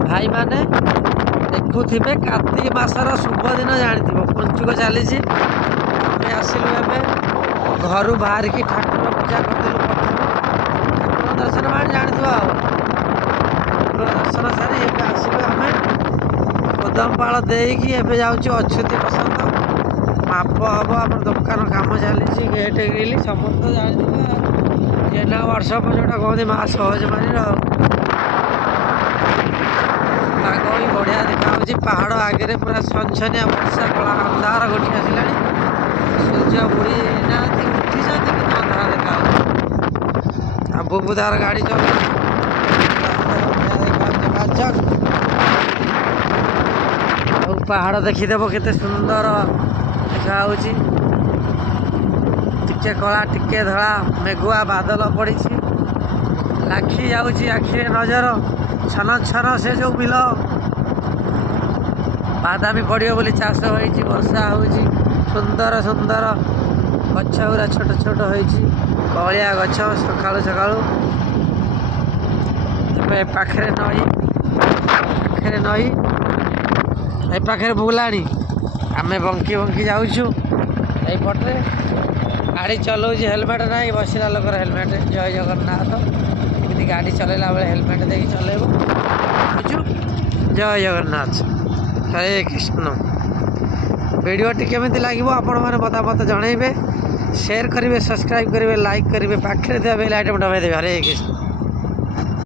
भाई मैंने देखुवे कार्तिक मासर शुभ दिन जानी पंचुक चली आसलु घर बाहर की ठाकुर पूजा करदेलु प्रथम दर्शन मान जानी दर्शन सारी आसलु आम कोदमपाल देकी जाऊँ अछुति पसंद माप हम आम दुकान कम चली गेट ग्रिल समस्त जानी जेना वर्कशॉप जोटा कहते माँ सहज मानी पाग भी बढ़िया देखा पहाड़ आगे पूरा छनछनिया वर्षा कला अंधार घटी आसला सूर्य बुड़ी ना उठी कि अंधार देखा बुबुदार गाड़ी चल पहाड़ देखीदेव केते सुंदर देखा टिके कला टिके धड़ा मेघुआ बादल पड़ी लाखी जाऊँगी आखिरे नजर छन छन से जो बिल बादामी पड़ो बोली चाष होती वर्षा हो सुंदर सुंदर गछ गुरा छोट छोट होलिया गछ सका सका पाखे नई पाखे बुलानी आमे बंकी बंकी जाऊँ यपटे गाड़ी चलाऊँ हेलमेट ना बसला लोकर हेलमेट जय जगन्नाथ एमती गाड़ी चलैला बेले हेलमेट देकी चलेब बुझु जय जगन्नाथ हरे कृष्ण वीडियोटी केमी लगे आपण मैंने मतामत जनइबे शेयर करेंगे सब्सक्राइब करेंगे लाइक करेंगे पाखे बेल आइटम दबाई देवे हरे कृष्ण।